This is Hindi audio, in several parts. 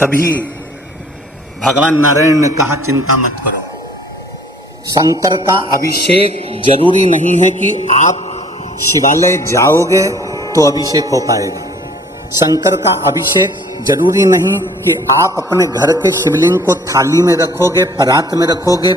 तभी भगवान नारायण ने कहा चिंता मत करो। शंकर का अभिषेक जरूरी नहीं है कि आप शिवालय जाओगे तो अभिषेक हो पाएगा। शंकर का अभिषेक जरूरी नहीं कि आप अपने घर के शिवलिंग को थाली में रखोगे, परात में रखोगे,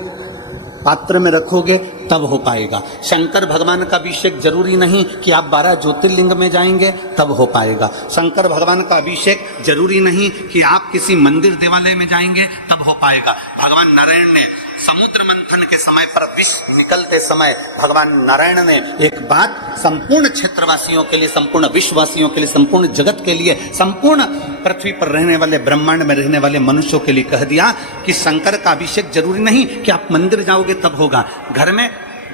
पात्र में रखोगे तब हो पाएगा। शंकर भगवान का अभिषेक जरूरी नहीं कि आप 12 ज्योतिर्लिंग में जाएंगे तब हो पाएगा। शंकर भगवान का अभिषेक जरूरी नहीं कि आप किसी मंदिर देवालय में जाएंगे तब हो पाएगा। भगवान नारायण ने समुद्र मंथन के समय पर विष निकलते समय भगवान नारायण ने एक बात संपूर्ण क्षेत्रवासियों के लिए, संपूर्ण विश्ववासियों के लिए, संपूर्ण जगत के लिए, संपूर्ण पृथ्वी पर रहने वाले, ब्रह्मांड में रहने वाले मनुष्यों के लिए कह दिया कि शंकर का अभिषेक जरूरी नहीं कि आप मंदिर जाओगे तब होगा, घर में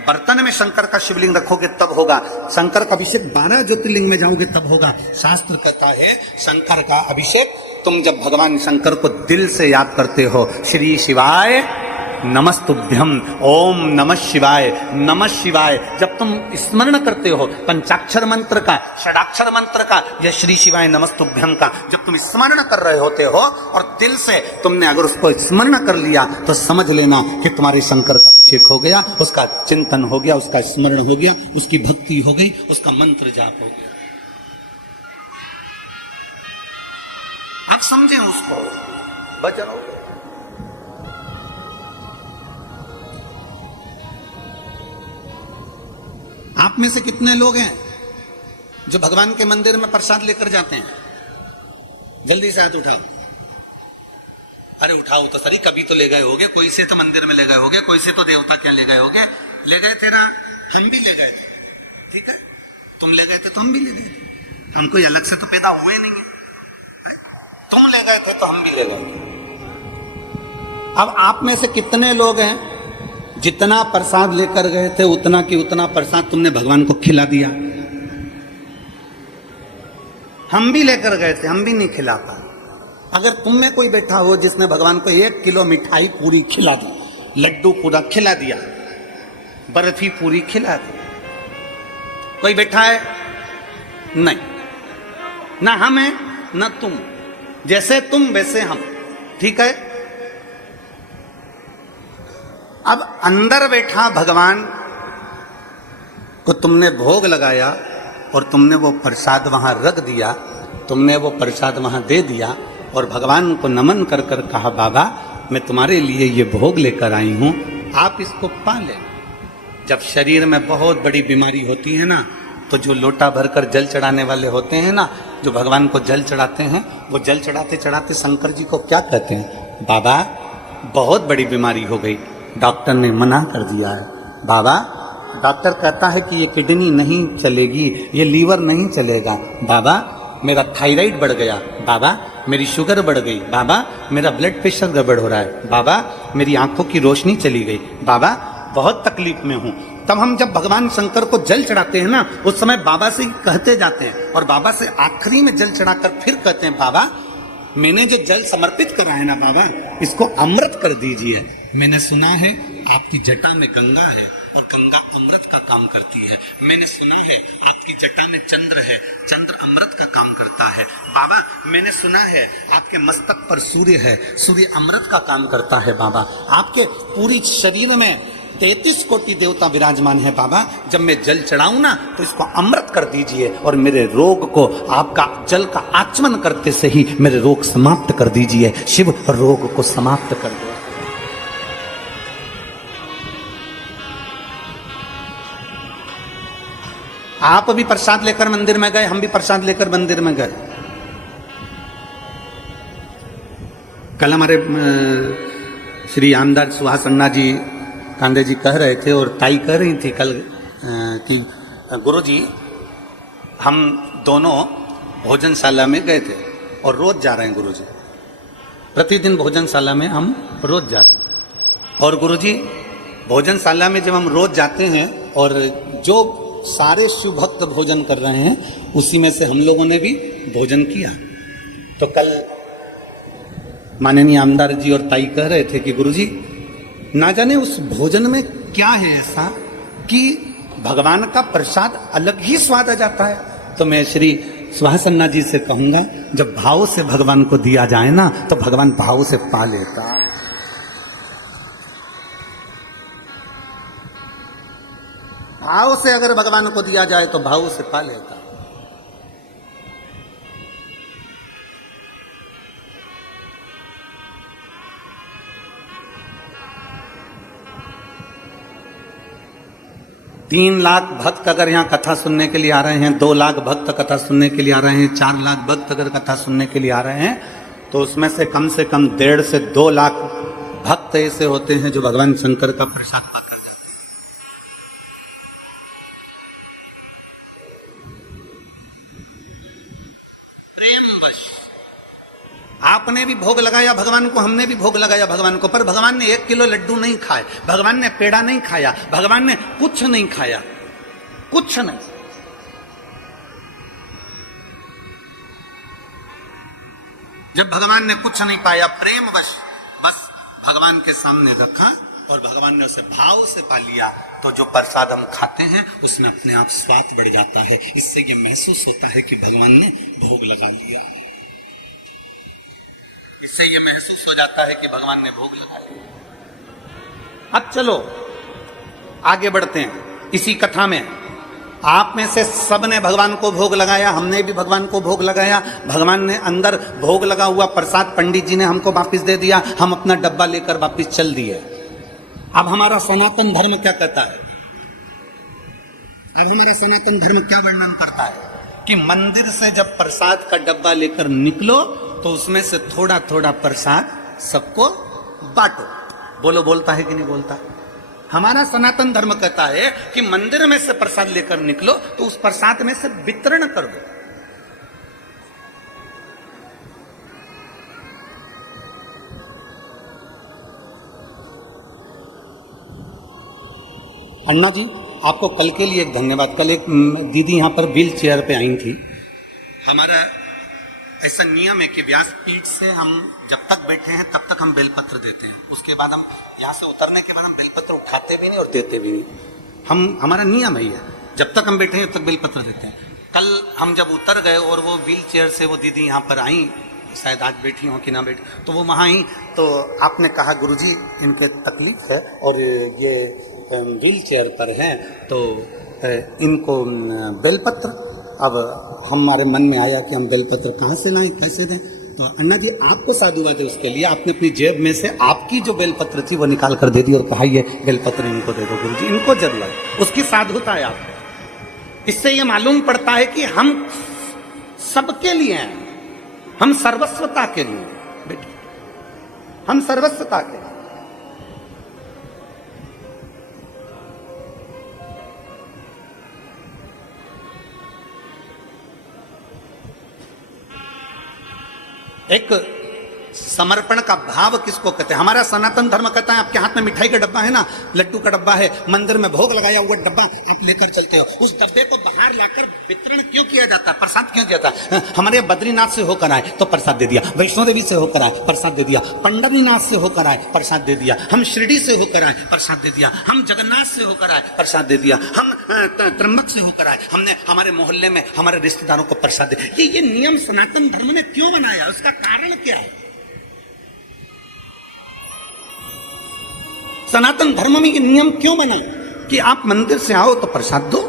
बर्तन में शंकर का शिवलिंग रखोगे तब होगा, शंकर का अभिषेक 12 ज्योतिर्लिंग में जाओगे तब होगा। शास्त्र कहता है शंकर का अभिषेक तुम जब भगवान शंकर को दिल से याद करते हो, श्री शिवाय नमस्तुभ्यम, ओम नमः शिवाय, नमः शिवाय, जब तुम स्मरण करते हो पंचाक्षर मंत्र का, षडाक्षर मंत्र का या श्री शिवाय नमस्तुभ्यम का, जब तुम स्मरण कर रहे होते हो और दिल से तुमने अगर उसको स्मरण कर लिया तो समझ लेना कि तुम्हारे शंकर का अभिषेक हो गया, उसका चिंतन हो गया, उसका स्मरण हो गया, उसकी भक्ति हो गई, उसका मंत्र जाप हो गया। आप समझे उसको, भजन हो गया। आप में से कितने लोग हैं जो भगवान के मंदिर में प्रसाद लेकर जाते हैं? जल्दी से हाथ उठाओ। अरे उठाओ तो सही, कभी तो ले गए होगे, कोई से तो मंदिर में ले गए होगे, कोई से तो देवता क्या ले गए होगे, ले गए थे ना, हम भी ले गए थे, ठीक है, तुम ले गए थे तो हम भी ले गए थे, हम कोई अलग से तो पैदा हुए नहीं है, तुम ले गए थे तो हम भी ले गए। अब आप में से कितने लोग हैं जितना प्रसाद लेकर गए थे उतना की उतना प्रसाद तुमने भगवान को खिला दिया? हम भी लेकर गए थे, हम भी नहीं खिला पाए। अगर तुम में कोई बैठा हो जिसने भगवान को 1 किलो मिठाई पूरी खिला दी, लड्डू पूरा खिला दिया, बर्फी पूरी खिला दी, कोई बैठा है? नहीं, ना हम है ना तुम, जैसे तुम वैसे हम, ठीक है। अब अंदर बैठा भगवान को तुमने भोग लगाया और तुमने वो प्रसाद वहां रख दिया, तुमने वो प्रसाद वहां दे दिया और भगवान को नमन कर कर कहा बाबा मैं तुम्हारे लिए ये भोग लेकर आई हूं, आप इसको पा लें। जब शरीर में बहुत बड़ी बीमारी होती है ना, तो जो लोटा भरकर जल चढ़ाने वाले होते हैं ना, जो भगवान को जल चढ़ाते हैं, वो जल चढ़ाते चढ़ाते शंकर जी को क्या कहते हैं? बाबा बहुत बड़ी बीमारी हो गई, डॉक्टर ने मना कर दिया है। बाबा डॉक्टर कहता है कि ये किडनी नहीं चलेगी, ये लीवर नहीं चलेगा, बाबा मेरा थायराइड बढ़ गया, बाबा मेरी शुगर बढ़ गई, बाबा मेरा ब्लड प्रेशर गड़बड़ हो रहा है, बाबा मेरी आंखों की रोशनी चली गई, बाबा बहुत तकलीफ में हूं। तब हम जब भगवान शंकर को जल चढ़ाते हैं ना, उस समय बाबा से कहते जाते हैं और बाबा से आखिरी में जल चढ़ाकर फिर कहते हैं बाबा मैंने जो जल समर्पित करा है ना बाबा, इसको अमृत कर दीजिए। मैंने सुना है आपकी जटा में गंगा है और गंगा अमृत का काम करती है, मैंने सुना है आपकी जटा में चंद्र है, चंद्र अमृत का काम करता है, बाबा मैंने सुना है आपके मस्तक पर सूर्य है, सूर्य अमृत का काम करता है, बाबा आपके पूरी शरीर में 33 कोटि देवता विराजमान है, बाबा जब मैं जल चढ़ाऊं ना तो इसको अमृत कर दीजिए और मेरे रोग को आपका जल का आचमन करते से ही मेरे रोग समाप्त कर दीजिए, शिव रोग को समाप्त कर दो। आप भी प्रसाद लेकर मंदिर में गए, हम भी प्रसाद लेकर मंदिर में गए। कल हमारे श्री आमदार सुहास अन्ना जी कांदे जी कह रहे थे और ताई कह रही थी कल कि गुरुजी हम दोनों भोजनशाला में गए थे और रोज जा रहे हैं गुरुजी, प्रतिदिन भोजनशाला में हम रोज जा रहे हैं। और गुरुजी भोजनशाला में जब हम रोज जाते हैं और जो सारे शिव भक्त भोजन कर रहे हैं उसी में से हम लोगों ने भी भोजन किया। तो कल माननीय आमदार जी और ताई कह रहे थे कि गुरुजी ना जाने उस भोजन में क्या है ऐसा कि भगवान का प्रसाद अलग ही स्वाद आ जाता है। तो मैं श्री सुहासन्ना जी से कहूंगा, जब भाव से भगवान को दिया जाए ना तो भगवान भाव से पा लेता है। भाव से अगर भगवान को दिया जाए तो भाव से पा लेता। 3 लाख भक्त अगर यहाँ कथा सुनने के लिए आ रहे हैं, 2 लाख भक्त कथा सुनने के लिए आ रहे हैं, 4 लाख भक्त अगर कथा सुनने के लिए आ रहे हैं, तो उसमें से कम 1.5 से 2 लाख भक्त ऐसे होते हैं जो भगवान शंकर का प्रसाद पाकर प्रेमवश। आपने भी भोग लगाया भगवान को, हमने भी भोग लगाया भगवान को, पर भगवान ने 1 किलो लड्डू नहीं खाए, भगवान ने पेड़ा नहीं खाया, भगवान ने कुछ नहीं खाया, कुछ नहीं। जब भगवान ने कुछ नहीं पाया, प्रेमवश बस भगवान के सामने रखा और भगवान ने उसे भाव से पा लिया, तो जो प्रसाद हम खाते हैं उसमें अपने आप स्वाद बढ़ जाता है। इससे ये महसूस होता है कि भगवान ने भोग लगा लिया, इससे ये महसूस हो जाता है कि भगवान ने भोग लगा लिया। अब चलो आगे बढ़ते हैं इसी कथा में। आप में से सब ने भगवान को भोग लगाया, हमने भी भगवान को भोग लगाया। भगवान ने अंदर भोग लगा हुआ प्रसाद पंडित जी ने हमको वापस दे दिया, हम अपना डब्बा लेकर वापस चल दिए। अब हमारा सनातन धर्म क्या कहता है? अब हमारा सनातन धर्म क्या वर्णन करता है कि मंदिर से जब प्रसाद का डब्बा लेकर निकलो तो उसमें से थोड़ा थोड़ा प्रसाद सबको बांटो। बोलो, बोलता है कि नहीं बोलता? हमारा सनातन धर्म कहता है कि मंदिर में से प्रसाद लेकर निकलो तो उस प्रसाद में से वितरण कर दो। अन्ना जी, आपको कल के लिए एक धन्यवाद। कल एक दीदी यहां पर व्हील चेयर पे आई थी। हमारा ऐसा नियम है कि व्यासपीठ से हम जब तक बैठे हैं तब तक हम बेलपत्र देते हैं, उसके बाद हम यहाँ से उतरने के बाद हम बेलपत्र उठाते भी नहीं और देते भी नहीं। हमारा नियम है ये, जब तक हम बैठे हैं तब तक बेलपत्र देते हैं। कल हम जब उतर गए और वो व्हील चेयर से वो दीदी यहाँ पर आई, शायद आज बैठी हो कि ना बैठी, तो वो वहाँ आई तो आपने कहा गुरुजी इनके तकलीफ है और ये व्हील चेयर पर हैं तो इनको बेलपत्र। अब हमारे मन में आया कि हम बेलपत्र कहाँ से लाएं, कैसे दें? तो अन्ना जी आपको साधुवाद है उसके लिए, आपने अपनी जेब में से आपकी जो बेलपत्र थी वो निकाल कर दे दी और कहा ये बेलपत्र इनको दे दो गुरुजी, इनको जरूरत, उसकी साधुता है आप। इससे ये मालूम पड़ता है कि हम सबके लिए हैं, हम सर्वस्वता के लिए बेटे, हम सर्वस्वता के लिए। एक समर्पण का भाव किसको कहते हैं? हमारा सनातन धर्म कहता है आपके हाथ में मिठाई का डब्बा है ना, लड्डू का डब्बा है, मंदिर में भोग लगाया हुआ डब्बा आप लेकर चलते हो, उस डब्बे को बाहर लाकर वितरण क्यों किया जाता है? प्रसाद क्यों दिया जाता है? हमारे बद्रीनाथ से होकर आए तो प्रसाद दे दिया, वैष्णो देवी से होकर आए प्रसाद दे दिया, पंडरीनाथ से होकर आए प्रसाद दे दिया, हम शिरडी से होकर आए प्रसाद दे दिया, हम जगन्नाथ से होकर आए प्रसाद दे दिया, हम त्र्यंबक से होकर आए, हमने हमारे मोहल्ले में हमारे रिश्तेदारों को प्रसाद दे। ये नियम सनातन धर्म ने क्यों बनाया? उसका कारण क्या है? सनातन धर्म में ये नियम क्यों बना कि आप मंदिर से आओ तो प्रसाद दो?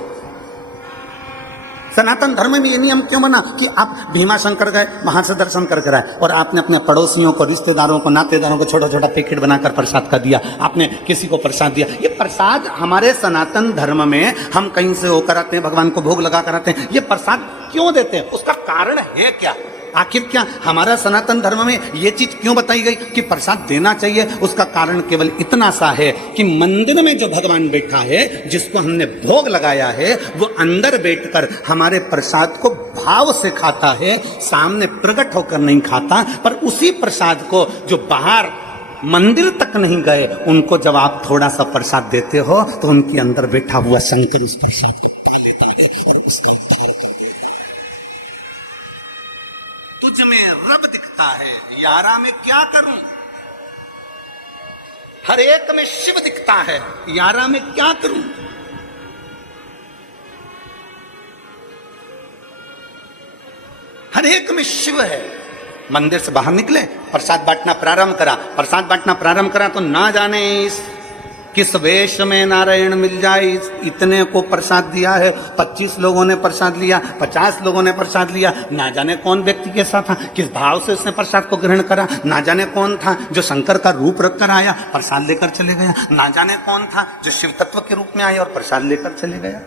सनातन धर्म में ये नियम क्यों बना कि आप भीमा शंकर गए वहां से दर्शन करके आए और आपने अपने पड़ोसियों को, रिश्तेदारों को, नातेदारों को छोटा छोटा पैकेट बनाकर प्रसाद का दिया, आपने किसी को प्रसाद दिया? ये प्रसाद हमारे सनातन धर्म में हम कहीं से होकर आते हैं, भगवान को भोग लगा कर आते हैं, ये प्रसाद क्यों देते हैं? उसका कारण है क्या? आखिर क्या हमारा सनातन धर्म में ये चीज क्यों बताई गई कि प्रसाद देना चाहिए? उसका कारण केवल इतना सा है कि मंदिर में जो भगवान बैठा है, जिसको हमने भोग लगाया है, वो अंदर बैठकर हमारे प्रसाद को भाव से खाता है, सामने प्रकट होकर नहीं खाता। पर उसी प्रसाद को जो बाहर मंदिर तक नहीं गए, उनको जब आप थोड़ा सा प्रसाद देते हो तो उनके अंदर बैठा हुआ शंकर उस प्रसाद को खा लेता है और उसका तुझ में रब दिखता है, यारा में क्या करूं? हर एक में शिव दिखता है, यारा में क्या करूं? हृदय में शिव है। मंदिर से बाहर निकले, प्रसाद बांटना प्रारंभ करा, प्रसाद बांटना प्रारंभ करा तो ना जाने किस वेश में नारायण मिल जाए, इतने को प्रसाद दिया है। 25 लोगों ने प्रसाद लिया, 50 लोगों ने प्रसाद लिया, ना जाने कौन व्यक्ति के साथ था, किस भाव से उसने प्रसाद को ग्रहण करा, ना जाने कौन था जो शंकर का रूप रखकर आया प्रसाद लेकर चले गया, ना जाने कौन था जो शिव तत्व के रूप में आया और प्रसाद लेकर चले गया।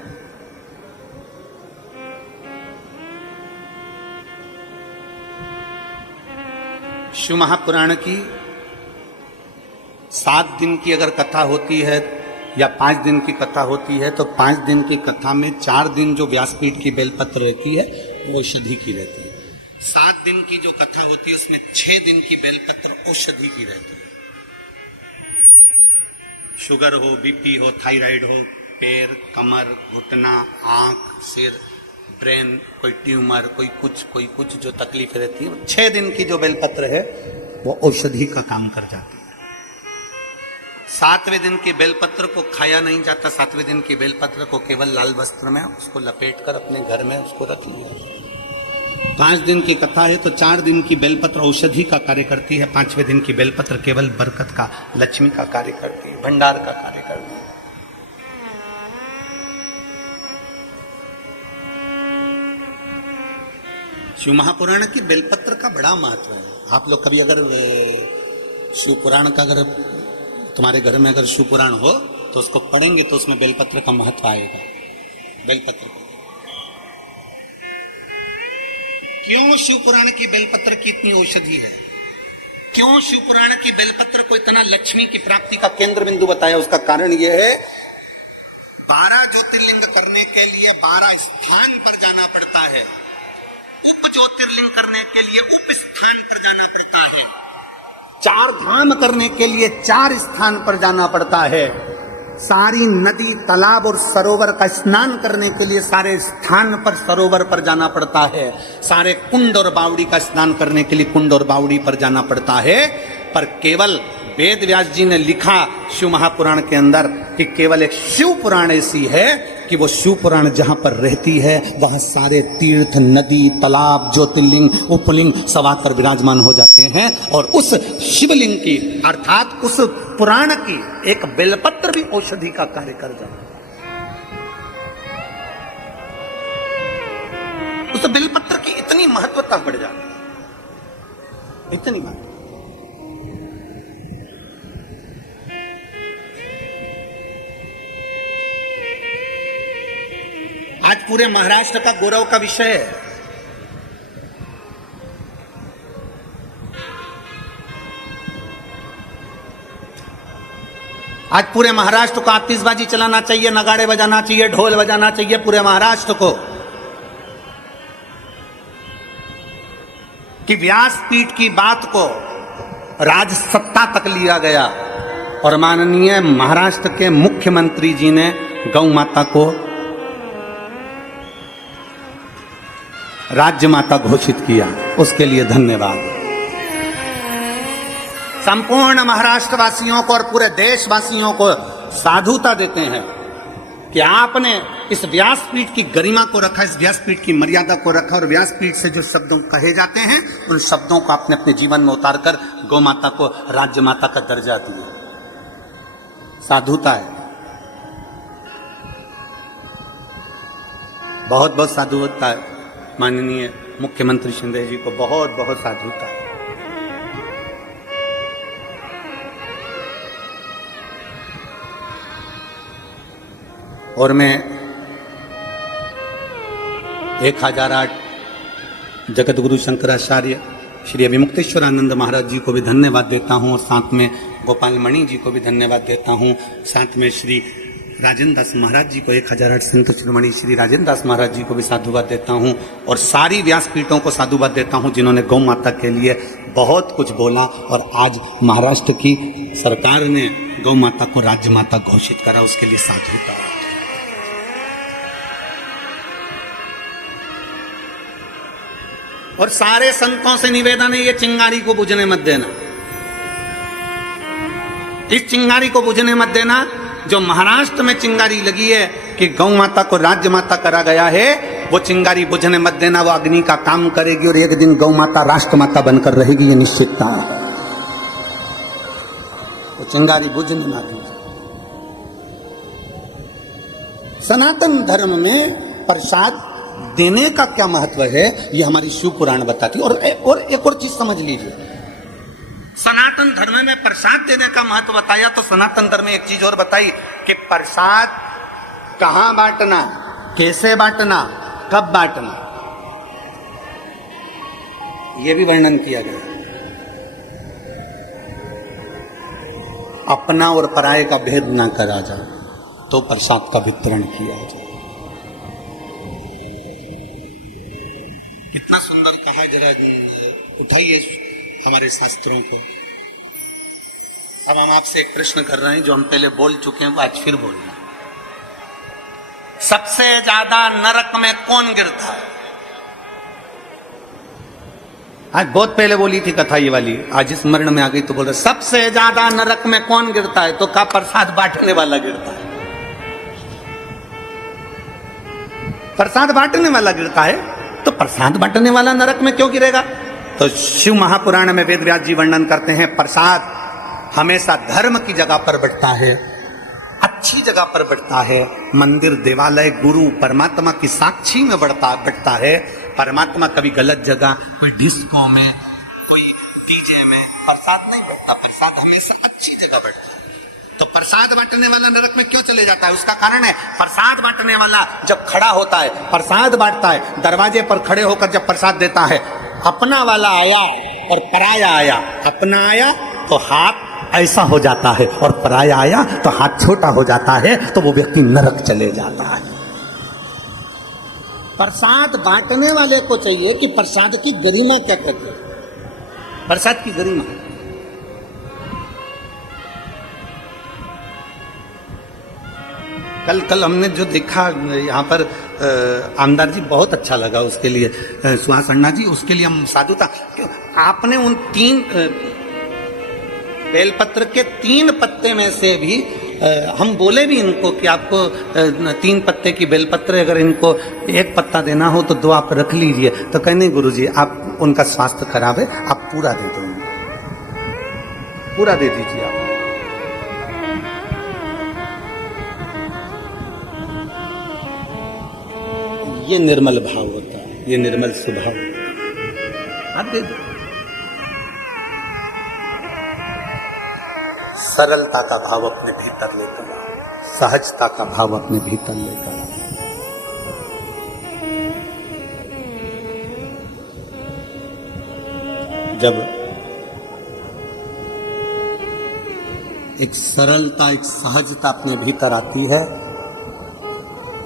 शिव महापुराण की 7 दिन की अगर कथा होती है या 5 दिन की कथा होती है तो 5 दिन की कथा में 4 दिन जो व्यासपीठ की बेलपत्र रहती है वो औषधि की रहती है। 7 दिन की जो कथा होती है उसमें 6 दिन की बेलपत्र औषधि की रहती है। शुगर हो, बीपी हो, थायराइड हो, पैर, कमर, घुटना, आंख, सिर, ब्रेन, कोई ट्यूमर, कोई कुछ जो तकलीफ रहती है, 6 दिन की जो बेलपत्र है वो औषधि का काम कर जाती है। 7वें दिन की बेलपत्र को खाया नहीं जाता, 7वें दिन की बेलपत्र को केवल लाल वस्त्र में उसको लपेट कर अपने घर में उसको रख लिया। 5 दिन की कथा है तो 4 दिन की बेलपत्र औषधि का कार्य करती है, 5वें दिन की बेलपत्र केवल बरकत का, लक्ष्मी का कार्य करती है, भंडार का कार्य करती है। शिव महापुराण की बेलपत्र का बड़ा महत्व है। आप लोग कभी अगर शिव पुराण का अगर तुम्हारे घर में अगर शिव पुराण हो तो उसको पढ़ेंगे तो उसमें बेलपत्र का महत्व आएगा। बेलपत्र क्यों शिव पुराण की बेलपत्र की इतनी औषधि है, क्यों शिव पुराण की बेलपत्र को इतना लक्ष्मी की प्राप्ति का केंद्र बिंदु बताया? उसका कारण यह है 12 ज्योतिर्लिंग करने के लिए 12 स्थान पर जाना पड़ता है, उप ज्योतिर्लिंग करने के लिए उप स्थान पर जाना पड़ता है, 4 धाम करने के लिए 4 स्थान पर जाना पड़ता है, सारी नदी, तालाब और सरोवर का स्नान करने के लिए सारे स्थान पर सरोवर पर जाना पड़ता है, सारे कुंड और बावड़ी का स्नान करने के लिए कुंड और बावड़ी पर जाना पड़ता है। पर केवल वेद व्यास जी ने लिखा शिव महापुराण के अंदर कि केवल एक शिव पुराण ऐसी है कि वो शिव पुराण जहां पर रहती है वहां सारे तीर्थ, नदी, तालाब, ज्योतिर्लिंग, उपलिंग सब आकर विराजमान हो जाते हैं और उस शिवलिंग की अर्थात उस पुराण की एक बेलपत्र भी औषधि का कार्य कर जाता है। उस बेलपत्र की इतनी महत्वता बढ़ जाती है, इतनी बात। आज पूरे महाराष्ट्र का गौरव का विषय है। आज पूरे महाराष्ट्र को आतिशबाजी चलाना चाहिए, नगाड़े बजाना चाहिए, ढोल बजाना चाहिए पूरे महाराष्ट्र को कि व्यासपीठ की बात को राजसत्ता तक लिया गया और माननीय महाराष्ट्र के मुख्यमंत्री जी ने गौ माता को राज्य माता घोषित किया, उसके लिए धन्यवाद। संपूर्ण महाराष्ट्र वासियों को और पूरे देशवासियों को साधुता देते हैं कि आपने इस व्यासपीठ की गरिमा को रखा, इस व्यासपीठ की मर्यादा को रखा और व्यासपीठ से जो शब्दों कहे जाते हैं उन शब्दों को आपने अपने जीवन में उतारकर गौ माता को राज्य माता का दर्जा दिया। साधुता है, बहुत बहुत साधुता है। माननीय मुख्यमंत्री शिंदे जी को बहुत बहुत साधुता है। और मैं 1008 जगत गुरु शंकराचार्य श्री अभिमुक्तेश्वरानंद महाराज जी को भी धन्यवाद देता हूँ और साथ में गोपाल मणि जी को भी धन्यवाद देता हूँ। साथ में श्री राजेंद्र दास महाराज जी को 1008 संत शिरोमणि श्री राजेंद्र दास महाराज जी को भी साधुवाद देता हूँ और सारी व्यासपीठों को साधुवाद देता हूँ जिन्होंने गौ माता के लिए बहुत कुछ बोला और आज महाराष्ट्र की सरकार ने गौ माता को राज्य माता घोषित करा, उसके लिए साधुता। और सारे संतों से निवेदन है ये चिंगारी को बुझने मत देना, इस चिंगारी को बुझने मत देना। जो महाराष्ट्र में चिंगारी लगी है कि गौ माता को राज्य माता करा गया है, वो चिंगारी बुझने मत देना, वो अग्नि का काम करेगी और एक दिन गौ माता राष्ट्र माता बनकर रहेगी, ये निश्चितता है। वो चिंगारी बुझने ना दी। सनातन धर्म में प्रसाद देने का क्या महत्व है, ये हमारी शिव पुराण बताती है। और एक और चीज समझ लीजिए, सनातन धर्म में प्रसाद देने का महत्व बताया तो सनातन धर्म में एक चीज और बताई कि प्रसाद कहां बांटना, कैसे बांटना, कब बांटना, यह भी वर्णन किया गया। अपना और पराये का भेद ना करा जाए तो प्रसाद का वितरण किया जाए। कितना सुंदर कहा, जरा उठाइए हमारे शास्त्रों को। अब हम आपसे एक प्रश्न कर रहे हैं जो हम पहले बोल चुके हैं, वो आज फिर बोल रहे हैं। सबसे ज्यादा नरक में कौन गिरता है? आज बहुत पहले बोली थी कथा ये वाली, आज स्मरण में आ गई तो बोल रहे सबसे ज्यादा नरक में कौन गिरता है, तो का प्रसाद बांटने वाला गिरता है। प्रसाद बांटने वाला गिरता है, तो प्रसाद बांटने वाला नरक में क्यों गिरेगा? तो शिव महापुराण में वेद व्यास जी वर्णन करते हैं, प्रसाद हमेशा धर्म की जगह पर बढ़ता है, अच्छी जगह पर बढ़ता है। मंदिर, देवालय, गुरु, परमात्मा की साक्षी में बढ़ता है। परमात्मा कभी गलत जगह, कोई डिस्को में, कोई डीजे में प्रसाद नहीं बढ़ता। प्रसाद हमेशा अच्छी जगह बढ़ता है। तो प्रसाद बांटने वाला नरक में क्यों चले जाता है? उसका कारण है, प्रसाद बांटने वाला जब खड़ा होता है, प्रसाद बांटता है, दरवाजे पर खड़े होकर जब प्रसाद देता है, अपना वाला आया और पराया आया, अपना आया तो हाथ ऐसा हो जाता है और पराया आया तो हाथ छोटा हो जाता है, तो वो व्यक्ति नरक चले जाता है। प्रसाद बांटने वाले को चाहिए कि प्रसाद की गरिमा क्या कहते हैं, प्रसाद की गरिमा। कल हमने जो देखा यहाँ पर आमदार जी, बहुत अच्छा लगा, उसके लिए सुहास अन्ना जी, उसके लिए हम साधुता। आपने उन 3 बेलपत्र के 3 पत्ते में से भी हम बोले भी इनको कि आपको 3 पत्ते की बेलपत्र, अगर इनको 1 पत्ता देना हो तो 2 आप रख लीजिए। तो कहे नहीं गुरुजी, आप, उनका स्वास्थ्य खराब है, आप पूरा दे दो, पूरा दे दीजिए आप। ये निर्मल भाव होता है, ये निर्मल स्वभाव, आप दे दो। सरलता का भाव अपने भीतर लेकर आओ, सहजता का भाव अपने भीतर लेकर आओ। जब एक सरलता, एक सहजता अपने भीतर आती है,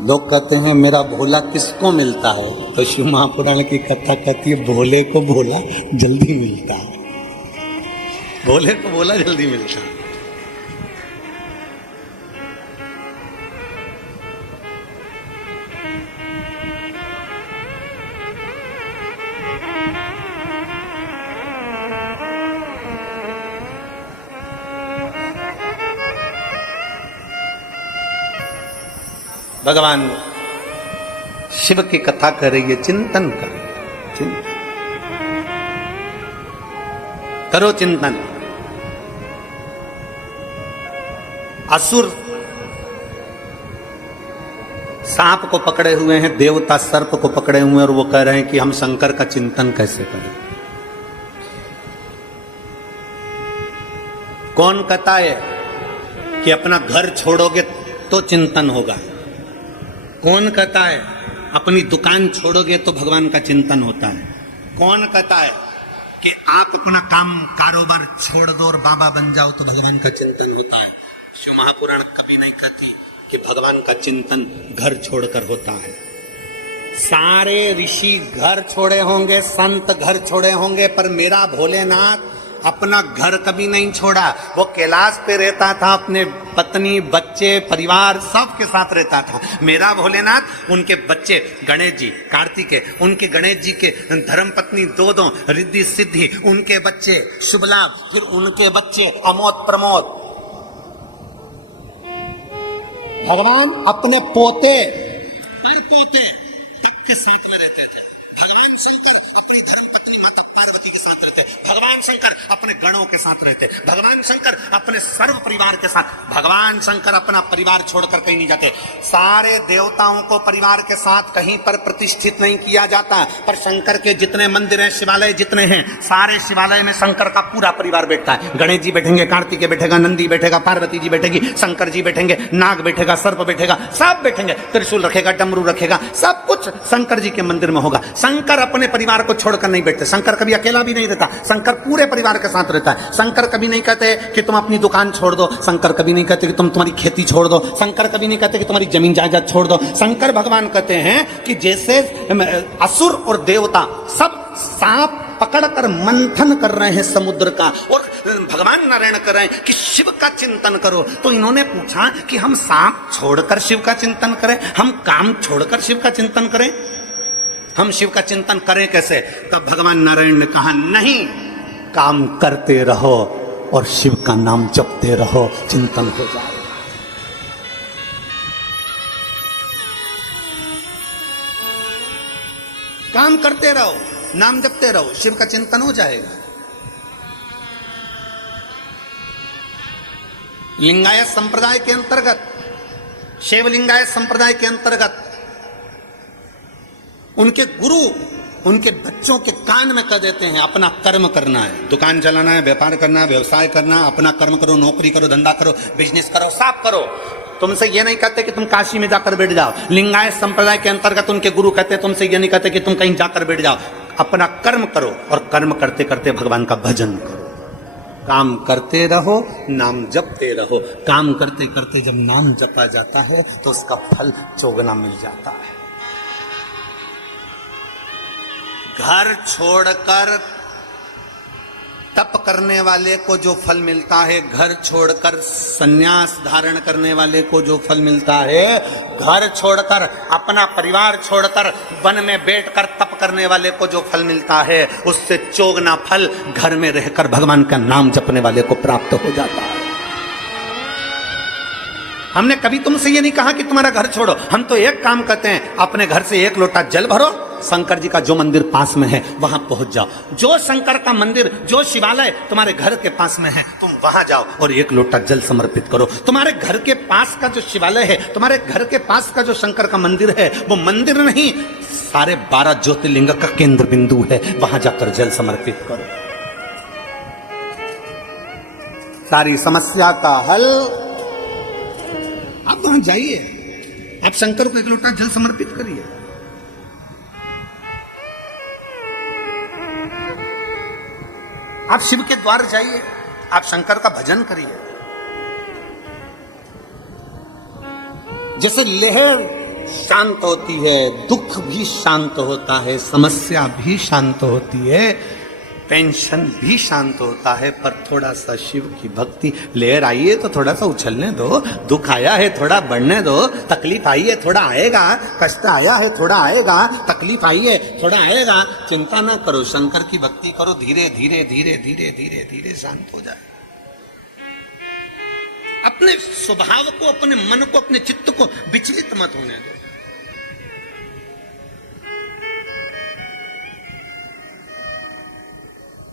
लोग कहते हैं मेरा भोला किसको मिलता है, तो शिव महापुराण की कथा कहती है भोले को भोला जल्दी मिलता है, भोले को भोला जल्दी मिलता है। भगवान शिव की कथा कर रही है, चिंतन करो, चिंतन करो, चिंतन। असुर सांप को पकड़े हुए हैं, देवता सर्प को पकड़े हुए हैं, और वो कह रहे हैं कि हम शंकर का चिंतन कैसे करें। कौन कहता है कि अपना घर छोड़ोगे तो चिंतन होगा? कौन कहता है अपनी दुकान छोड़ोगे तो भगवान का चिंतन होता है? कौन कहता है कि आप अपना काम कारोबार छोड़ दो और बाबा बन जाओ तो भगवान का चिंतन होता है? शिव महापुराण कभी नहीं कहती कि भगवान का चिंतन घर छोड़कर होता है। सारे ऋषि घर छोड़े होंगे, संत घर छोड़े होंगे, पर मेरा भोलेनाथ अपना घर कभी नहीं छोड़ा। वो कैलाश पे रहता था, अपने पत्नी, बच्चे, परिवार सबके साथ रहता था। मेरा भोलेनाथ उनके बच्चे गणेश जी, कार्तिकेय, उनके गणेश जी के धर्मपत्नी दो रिद्धि सिद्धि, उनके बच्चे शुभ लाभ, फिर उनके बच्चे अमोद प्रमोद, भगवान अपने पोते पर पोते तक के साथ में रहते थे। भगवान शंकर अपनी धर्मपत्नी माता पार्वती के साथ रहते, भगवान शंकर अपने गणों के साथ रहते, भगवान शंकर अपने सर्व परिवार के साथ, भगवान शंकर अपना परिवार छोड़कर कहीं नहीं जाते। सारे देवताओं को परिवार के साथ कहीं पर प्रतिष्ठित नहीं किया जाता, पर शंकर के जितने मंदिर हैं, शिवालय जितने हैं, सारे शिवालय में शंकर का पूरा परिवार बैठता है। गणेश जी बैठेंगे, कार्तिकेय बैठेगा, नंदी बैठेगा, पार्वती जी बैठेगी, शंकर जी बैठेंगे, नाग बैठेगा, सर्प बैठेगा, सब बैठेंगे, त्रिशूल रखेगा, डमरू रखेगा, सब कुछ शंकर जी के मंदिर में होगा। शंकर अपने परिवार को छोड़कर नहीं बैठते, शंकर कभी अकेला भी नहीं रहता, शंकर पूरे परिवार के साथ रहता है। शंकर कभी नहीं कहते कि तुम अपनी दुकान छोड़ दो, शंकर कभी नहीं कहते कि तुम तुम्हारी खेती छोड़ दो, शंकर कभी नहीं कहते कि तुम्हारी जमीन जायदाद छोड़ दो। शंकर भगवान कहते हैं कि जैसे असुर और देवता सब सांप पकड़कर मंथन कर रहे हैं समुद्र का, और भगवान नारायण कर रहे हैं कि शिव का चिंतन करो, तो इन्होंने पूछा कि हम सांप छोड़कर शिव का चिंतन करें, हम काम छोड़कर शिव का चिंतन करें, हम शिव का चिंतन करें कैसे? तब भगवान नारायण ने कहा नहीं, काम करते रहो और शिव का नाम जपते रहो, चिंतन हो जाए। काम करते रहो, नाम जपते रहो, शिव का चिंतन हो जाएगा। लिंगायत संप्रदाय के अंतर्गत, शिव लिंगायत संप्रदाय के अंतर्गत उनके गुरु उनके बच्चों के कान में कह देते हैं अपना कर्म करना है, दुकान चलाना है, व्यापार करना है, व्यवसाय करना, अपना कर्म करो, नौकरी करो, धंधा करो, बिजनेस करो, सब करो। तुमसे ये नहीं कहते कि तुम काशी में जाकर बैठ जाओ। लिंगायत संप्रदाय के अंतर्गत उनके गुरु कहते तुमसे ये नहीं कहते कि तुम कहीं जाकर बैठ जाओ, अपना कर्म करो और कर्म करते करते भगवान का भजन करो। काम करते रहो, नाम जपते रहो। काम करते करते जब नाम जपा जाता है तो उसका फल चौगुना मिल जाता है। घर छोड़कर तप करने वाले को जो फल मिलता है, घर छोड़कर सन्यास धारण करने वाले को जो फल मिलता है, घर छोड़कर अपना परिवार छोड़कर वन में बैठकर तप करने वाले को जो फल मिलता है, उससे चौगुना फल घर में रहकर भगवान का नाम जपने वाले को प्राप्त हो जाता है। हमने कभी तुमसे ये नहीं कहा कि तुम्हारा घर छोड़ो, हम तो एक काम करते हैं, अपने घर से एक लोटा जल भरो, शंकर जी का जो मंदिर पास में है वहां पहुंच जाओ। जो शंकर का मंदिर, जो शिवालय तुम्हारे घर के पास में है, तुम वहां जाओ और एक लोटा जल समर्पित करो। तुम्हारे घर के पास का जो शिवालय है, तुम्हारे घर के पास का जो शंकर का मंदिर है, वो मंदिर नहीं, सारे 12 ज्योतिर्लिंग का केंद्र बिंदु है, वहां जाकर जल समर्पित करो। सारी समस्या का हल। आप वहां जाइए, आप शंकर को एक लोटा जल समर्पित करिए। आप शिव के द्वार जाइए, आप शंकर का भजन करिए। जैसे लहर शांत होती है, दुख भी शांत होता है, समस्या भी शांत होती है, टेंशन भी शांत होता है, पर थोड़ा सा शिव की भक्ति, लहर आई है तो थोड़ा सा उछलने दो, दुख आया है थोड़ा बढ़ने दो, तकलीफ आई है थोड़ा आएगा, कष्ट आया है थोड़ा आएगा, तकलीफ आई है थोड़ा आएगा, चिंता ना करो, शंकर की भक्ति करो, धीरे धीरे धीरे धीरे धीरे धीरे शांत हो जाए। अपने स्वभाव को, अपने मन को, अपने चित्त को विचलित मत होने दो।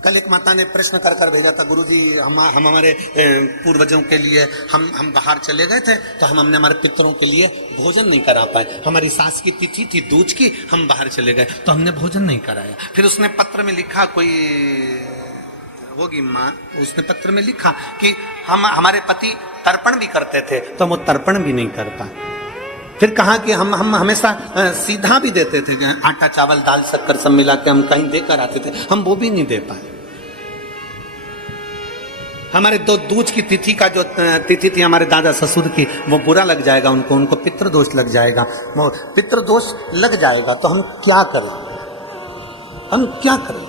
कल एक माता ने प्रश्न कर कर भेजा था, गुरुजी हम हमारे पूर्वजों के लिए हम बाहर चले गए थे, तो हमने हमारे पितरों के लिए भोजन नहीं करा पाए। हमारी सास की तिथि थी दूज की, हम बाहर चले गए तो हमने भोजन नहीं कराया। फिर उसने पत्र में लिखा, कोई होगी माँ, उसने पत्र में लिखा कि हमारे पति तर्पण भी करते थे तो वो तर्पण भी नहीं कर पाए। फिर कहा कि हम हमेशा सीधा भी देते थे, आटा चावल दाल शक्कर सब मिला के हम कहीं देकर आते थे, हम वो भी नहीं दे पाए। हमारे दो दूज की तिथि का जो तिथि थी हमारे दादा ससुर की, वो बुरा लग जाएगा उनको पितृदोष लग जाएगा, वो पितृदोष लग जाएगा तो हम क्या करें, हम क्या करें।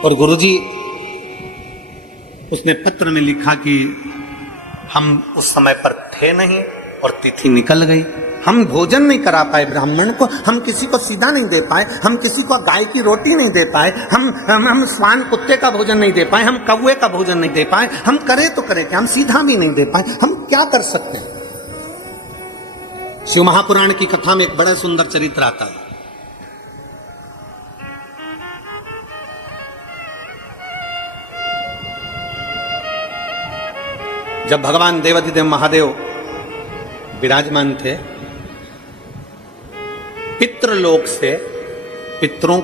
और गुरुजी उसने पत्र में लिखा कि हम उस समय पर थे नहीं और तिथि निकल गई, हम भोजन नहीं करा पाए ब्राह्मण को, हम किसी को सीधा नहीं दे पाए, हम किसी को गाय की रोटी नहीं दे पाए, हम स्वान कुत्ते का भोजन नहीं दे पाए, हम कौवे का भोजन नहीं दे पाए, हम करें तो करें क्या, हम सीधा भी नहीं दे पाए, हम क्या कर सकते हैं। शिव महापुराण की कथा में एक बड़ा सुंदर चरित्र आता है। जब भगवान देवाधिदेव महादेव विराजमान थे, पितृलोक से पितरों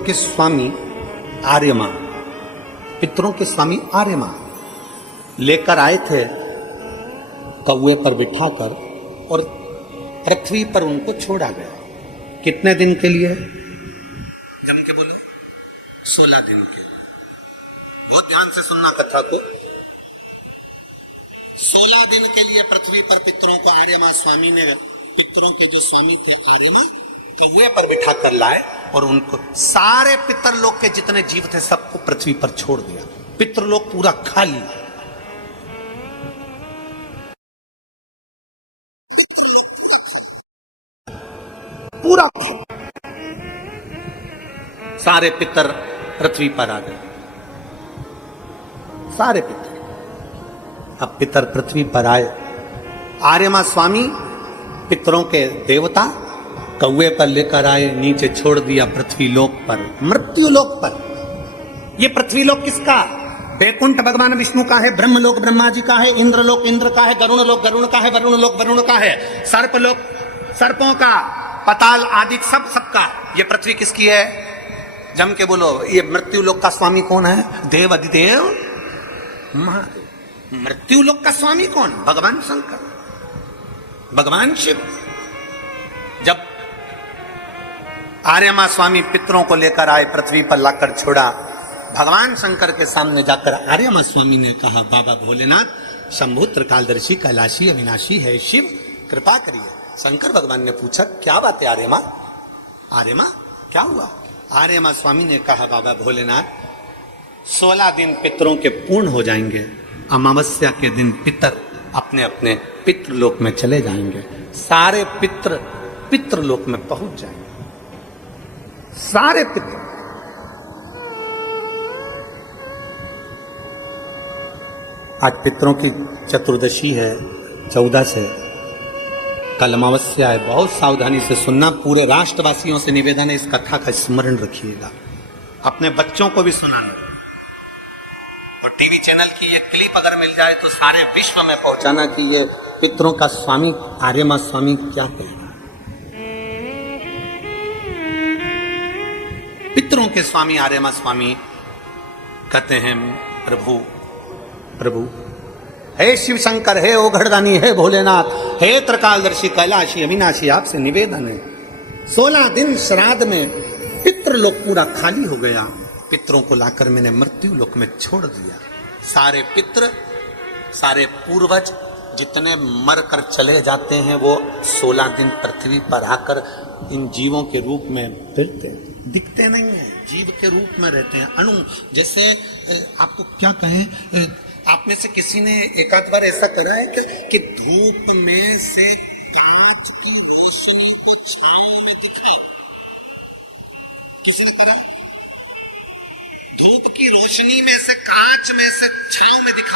के स्वामी आर्यमा लेकर आए थे कौए पर बिठाकर, और पृथ्वी पर उनको छोड़ा गया। कितने दिन के लिए? जम के बोलो, 16 दिन के। बहुत ध्यान से सुनना कथा को। 16 दिन के लिए पृथ्वी पर पितरों को आर्यमा स्वामी ने, पितरों के जो स्वामी थे आर्यमा, कौए पर बिठा कर लाए और उनको सारे पितरलोक के जितने जीव थे सबको पृथ्वी पर छोड़ दिया। पितरलोक पूरा खाली। पूरा सारे पितर पृथ्वी पर आ गए, सारे पितर। अब पितर पृथ्वी पर आए। आर्यमा स्वामी पितरों के देवता कौए पर लेकर आए, नीचे छोड़ दिया पृथ्वी लोक पर, मृत्यु लोक पर। यह पृथ्वी लोक किसका? वैकुंठ भगवान विष्णु का है, ब्रह्मलोक ब्रह्मा जी का है, इंद्रलोक इंद्र का है, गरुण लोक गरुण का है, वरुण लोक वरुण का है, सर्पलोक सर्पों का, पताल आदि सबका। ये पृथ्वी किसकी है? जम के बोलो। ये मृत्यु लोक का स्वामी कौन है? देव अधिदेव महादेव। मृत्यु लोक का स्वामी कौन? भगवान शंकर, भगवान शिव। जब आर्यमा स्वामी पितरों को लेकर आए, पृथ्वी पर लाकर छोड़ा, भगवान शंकर के सामने जाकर आर्यमा स्वामी ने कहा, बाबा भोलेनाथ, शंभु त्रिकालदर्शी कैलाशी अविनाशी है शिव, कृपा करिए। शंकर भगवान ने पूछा, क्या बात है आर्यमा? आर्यमा क्या हुआ? आर्यमा स्वामी ने कहा, बाबा भोलेनाथ, 16 दिन पितरों के पूर्ण हो जाएंगे। अमावस्या के दिन पितर अपने अपने पितृलोक में चले जाएंगे। सारे पितृलोक में पहुंच जाएंगे, सारे पितर। आज पितरों की चतुर्दशी है, 14 से। कल अमावस्या है। बहुत सावधानी से सुनना। पूरे राष्ट्रवासियों से निवेदन है, इस कथा का स्मरण रखिएगा, अपने बच्चों को भी सुनाना। और टीवी चैनल की ये क्लिप अगर मिल जाए तो सारे विश्व में पहुंचाना कि ये पितरों का स्वामी आर्यमा स्वामी क्या कह रहा है। पितरों के स्वामी आर्यमा स्वामी कहते हैं, प्रभु प्रभु, हे शिव शंकर, हे ओघड़दानी, हे भोलेनाथ, हे त्रिकालदर्शी कैलाशी अविनाशी, आपसे निवेदन है, 16 दिन श्राद्ध में पितृलोक पूरा खाली हो गया। पितरों को लाकर मैंने मृत्यु लोक में छोड़ दिया। सारे पितृ, सारे पूर्वज जितने मर कर चले जाते हैं, वो 16 दिन पृथ्वी पर आकर इन जीवों के रूप में फिरते, दिखते नहीं है, जीव के रूप में रहते हैं, अणु जैसे। आपको क्या कहें, आप में से किसी ने एक आध बार ऐसा करा है कि धूप में से कांच की रोशनी को छाया में दिखाओ? किसी ने करा? धूप की रोशनी में से, कांच में से छांव में दिखाओ।